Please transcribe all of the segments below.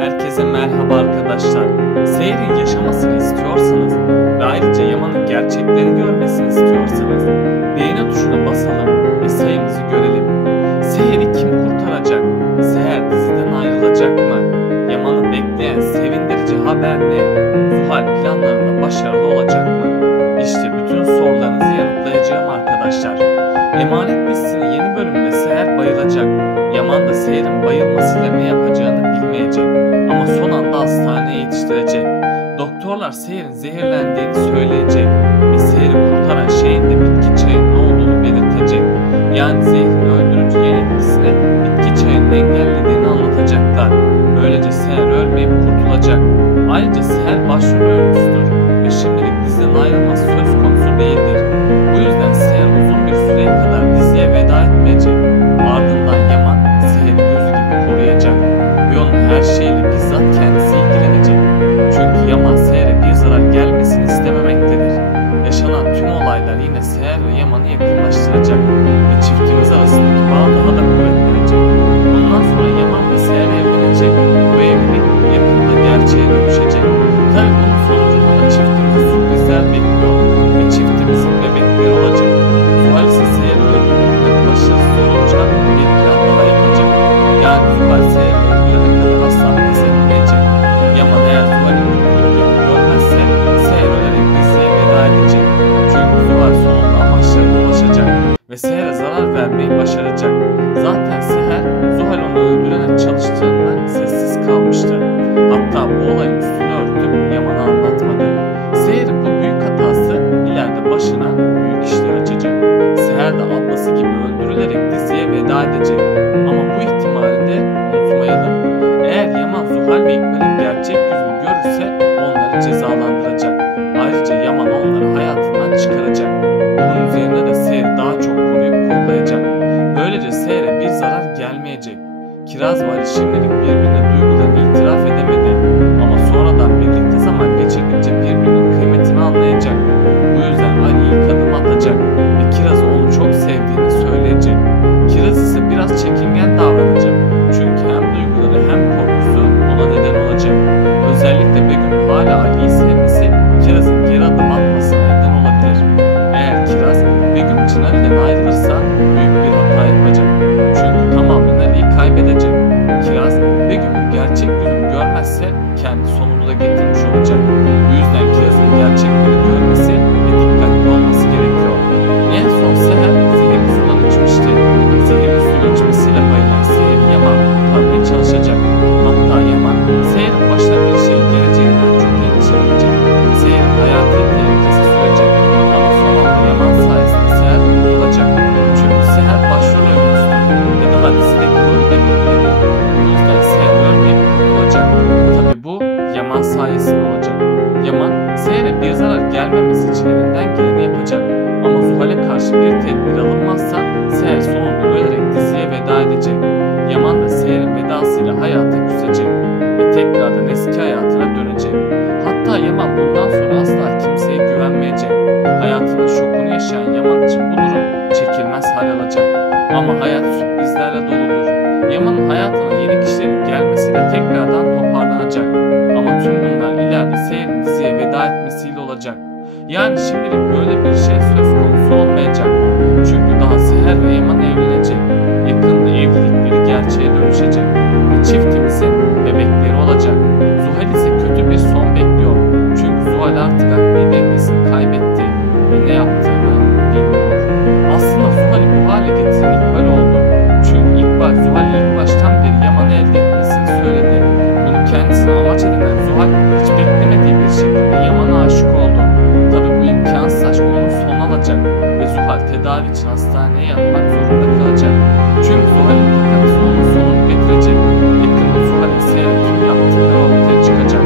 Herkese merhaba arkadaşlar. Seher'in yaşamasını istiyorsanız ve ayrıca Yaman'ın gerçekleri görmesini istiyorsanız beğeni tuşuna basalım ve sayımızı görelim. Seher'i kim kurtaracak? Seher diziden ayrılacak mı? Yaman'ı bekleyen sevindirici haber ne? Zuhal planlarında başarılı olacak mı? İşte bütün sorularınızı yanıtlayacağım arkadaşlar. Emanet dizisinin yeni bölümünde Seher bayılacak. Yaman da Seher'in bayılmasıyla ne yapacağını bilmeyecek. Ama son anda hastaneye yetiştirecek. Doktorlar Seher'in zehirlendiğini söyleyecek. Ve Seher'i kurtaran şeyin de bitki çayının olduğunu belirtecek. Yani zehrin öldürücü yan etkisini bitki çayının engellediğini anlatacaklar. Böylece Seher ölmeyip kurtulacak. Ayrıca Seher başrol oyuncusudur. Ve şimdilik diziden ayrılması söz konusu değildir. Bu yüzden Seher uzun bir süreye kadar diziye veda etmeyecek. Ardından Yaman Seher'i gözü gibi koruyacak. Ve onun her şeyle bizzat kendisi ilgilenecek. Çünkü Yaman Seher'e bir zarar gelmesini istememektedir. Yaşanan tüm olaylar yine Seher ve Yaman'ı yakınlaştıracak. Ve çiftimiz arasındaki bağ daha da kuvvetlenecek. Bundan sonra Yaman ve Seher evlenecek. Bu evlilik yakında gerçeğe dönüşecek. Tabii bunun sonucunda da çiftimizi sürprizler bekliyor. Ve çiftimizin bebekleri olacak. Zuhal ise Seher'i öldürmekten başarısız olunca bir plan daha yapacak. Yani Zuhal Seher'i öldürene kadar asla pes etmeyecek. Yaman eğer Zuhal'in mutluluklarını görmezse Seher ölerek diziye veda edecek. Çünkü Zuhal sonunda amaçlarına ulaşacak ve Seher'e zarar vermeyi başaracak. Zaten Seher Zuhal onu öldürene çalıştığında sessiz kalmıştı. Hatta bu olayın üstünü örtüp Yaman'a anlatmadı. Seher'in bu büyük hatası ileride başına büyük işler açacak. Seher de ablası gibi öldürülerek diziye veda edecek. Ama bu ihtimali de unutmayalım. Eğer Yaman Zuhal ve İkbal'in gerçek yüzünü görürse onları cezalandıracak. Ayrıca Yaman onları hayatından çıkaracak. Bunun üzerine de Seher'i daha çok koruyup kollayacak. Böylece Seher'e bir zarar gelmeyecek. Kiraz ve Ali şimdilik birbirine duygularını itiraf edemedi. Ama sonradan birlikte zaman geçirdikçe birbirinin kıymetini anlayacak. Bu yüzden Ali ilk adım atacak ve Kiraz'a onu çok sevdiğini söyleyecek. Kiraz ise biraz çekingen davranacak. Çünkü hem duyguları hem korkusu ona neden olacak. Özellikle Begüm'ün hala Ali'yi sevmesi Kiraz'ın geri adım atmasına neden olabilir. Eğer Kiraz Begüm için Ali'den ayrılırsa büyük bir hata yapacak. Çünkü tamamen Ali'yi kaybedecek. Kiraz Begüm'ün gerçek yüzünü görmezse kendi sonunu da getirmiş olacak. Bu yüzden Kiraz'ın gerçekleri görmesi ve dikkatli olması gerekiyor. En son Seher zehirli sudan içmişti. Zehirli suyu içmesiyle bayılan Seher'i Yaman kurtarmaya çalışacak. Hatta Yaman Seher'in başına bir şeyin geleceğinden çok endişelenecek. Seher'in hayatı tehlikesi sürecek. Ama son anda Yaman sayesinde Seher kurtulacak. Çünkü Seher başrol oyuncusudur ve daha dizideki rolü de bitmedi. Bu yüzden Seher ölmeyip kurtulacak. Tabi bu Yaman sayesinde olacak. Yaman Seher'e bir zarar gelmemesi için elinden geleni yapacak. Ama Zuhal'e karşı bir tedbir alınmazsa Seher sonunda ölerek diziye veda edecek. Yaman da Seher'in vedasıyla hayata küsecek ve tekrardan eski hayatına dönecek. Hatta Yaman bundan sonra asla kimseye güvenmeyecek. Hayatının şokunu yaşayan Yaman için bu durum çekilmez hal alacak. Ama hayat sürprizlerle doludur. Yaman'ın hayatına yeni kişilerin gelmesiyle tekrardan toparlanacak. Ama tüm bunlar ileride Seher'in diziye veda etmesiyle olacak. Yani şimdilik böyle bir şey söz konusu olmayacak. Çünkü daha Seher ve Yaman evlenecek. Yakında evlilikleri gerçeğe dönüşecek. Ve çiftimizin bebekleri olacak. Zuhal ise kötü bir son bekliyor. Çünkü Zuhal artık akli dengesini kaybetti. Ve ne yaptığını bilmiyor. Aslında Zuhal'i bu hale getiren İkbal oldu. Çünkü İkbal Zuhal'i ilk baştan beri Yaman'ı elde etmesini söyledi. Bunu kendisine amaç edinen Zuhal hiç beklemediği bir şekilde Yaman'a aşık oldu. Tabi bu imkansız aşk onun sonunu alacak ve Zuhal tedavi için hastaneye yatmak zorunda kalacak. Çünkü Zuhal'in takıntısı onun sonunu getirecek. Yakında Zuhal'in Seher'e kim yaptığını ortaya çıkacak.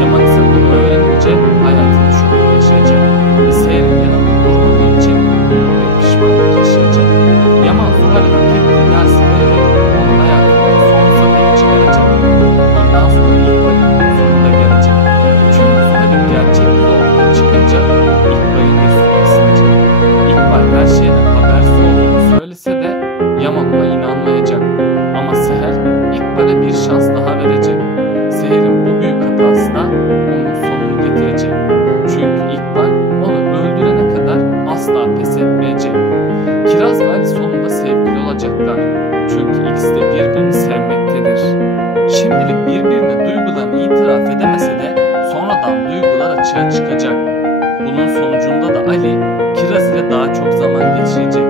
Yaman ise bunu öğrenince hayatını şokunu yaşayacak ve Seher'in yanında durmadığı için büyük bir pişmanlık yaşayacak. Yaman Zuhal'e hak ettiği dersi vererek onun hayatını sonsuza dek çıkaracak. Bundan sonra İkbal'in sonunda gelecek. Çünkü Zuhal'in gerçek yüzü ortaya çıkınca İkbal'in de suyu ısınacak. İkbal her şeyden habersiz olduğunu söylese de Yaman ona inanmayacak. Şimdilik birbirine duygularını itiraf edemese de sonradan duygular açığa çıkacak. Bunun sonucunda da Ali, Kiraz ile daha çok zaman geçirecek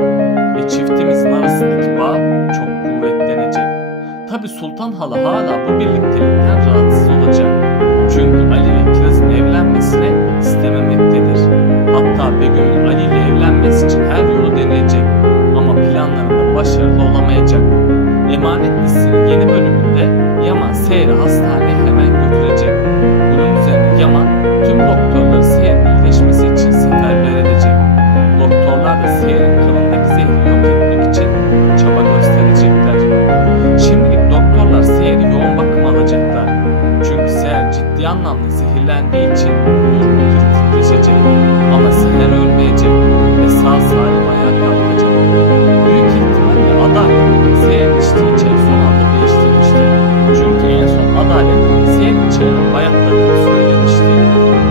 ve çiftimizin arasındaki bağ çok kuvvetlenecek. Tabi Sultan Hala hala bu birliktelikten rahatsız olacak. Çünkü Ali ile Kiraz'ın evlenmesini istememektedir. Hatta Begüm'ün Ali ile evlenmesi için her yolu deneyecek ama planlarında başarılı olamayacak. Emanet dizisinin yeni bölümünde Yaman Seher'i hastaneye hemen götürecek. Bunun üzerine Yaman tüm doktorları Seher'in iyileşmesi için seferber edecek. Doktorlar da Seher'in kanındaki zehri yok etmek için çaba gösterecekler. Şimdilik doktorlar Seher'i yoğun bakıma alacaklar. Çünkü Seher ciddi anlamda zehirlendiği için durumu kritikleşecek. Ama Seher ölmeyecek ve sağ salim ayağa kalkacak. Büyük ihtimalle Adalet Seher'in içtiği çayı son anda değiştirmiştir. Çünkü en son Adalet Seher'in çayının bayatladığını söylemişti.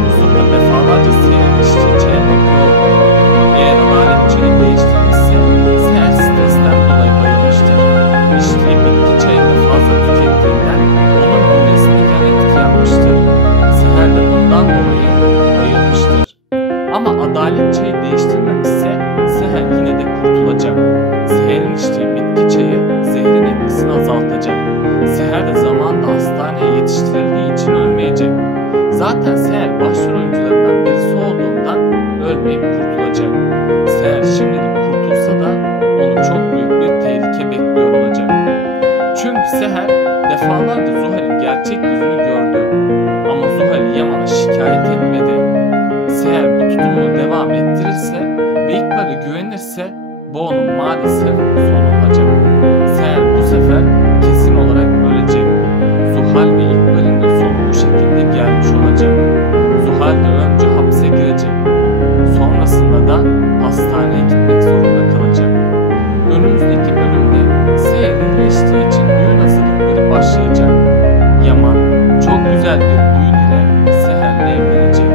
Yusuf da defalarca Seher'in içtiği çaya bakıyordu. Eğer Adalet çayı değiştirmişse Seher stresten dolayı bayılmıştır. İçtiği bitki çayını da fazla tükettiğinden onun bünyesine yan etki yapmıştır. Seher de bundan dolayı bayılmıştır. Ama Adalet çayı değiştirmemişse Seher yine de kurtulacak. Seher'in içtiği bitki çayı zehrin etkisini azaltacak. Seher de zamanında hastaneye yetiştirildiği için ölmeyecek. Zaten Seher başrol oyuncularından birisi olduğundan ölmeyip kurtulacak. Seher şimdilik kurtulsa da onu çok büyük bir tehlike bekliyor olacak. Çünkü Seher defalarca Zuhal'in gerçek yüzünü gördü. Ama Zuhal Yaman'a şikayet etmedi. Seher bu tutumunu devam ettirirse ve İkbal'e güvenirse bu onun maalesef sonu olacak. Seher bu sefer kesin olarak ölecek. Zuhal ve İkbal'in de sonu bu şekilde gelmiş olacak. Zuhal de önce hapse girecek. Sonrasında da hastaneye gitmek zorunda kalacak. Önümüzdeki bölümde Seher'in iyileştiği için düğün hazırlıkları başlayacak. Yaman çok güzel bir düğün ile Seher'le evlenecek.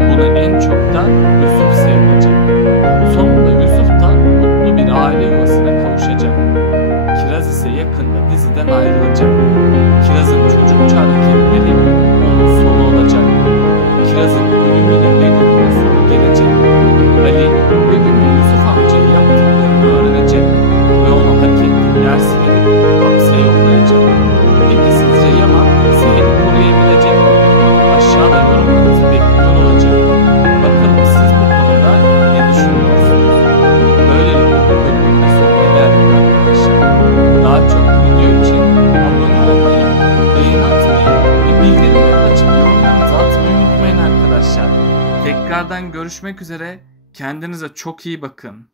Bunu en çok da Yusuf sevinecek. Sonunda Yusuf da mutlu bir aile yuvasına kavuşacak. Kiraz ise yakında diziden ayrılacak. Kiraz'ın çocukça hareketleri onun sonu olacak. Kiraz'ın ölümüyle Begüm'ün sonu gelecek. Ali, Begüm'ün Yusuf amcaya yaptıklarını öğrenecek ve onu hak ettiği dersi verip hapse yollayacak. Peki sizce Yaman Seher'i koruyabilecek mi? Aşağıda yorumlarınızı bekliyor olacak. Bakalım siz bu konuda ne düşünüyorsunuz? Böylelikle bu bölümün de sonuna geldik arkadaşlar. Daha çok video için abone olmayı, beğeni atmayı ve bildirimleri açıp yorumlarınızı atmayı unutmayın arkadaşlar. Tekrardan görüşmek üzere. Kendinize çok iyi bakın.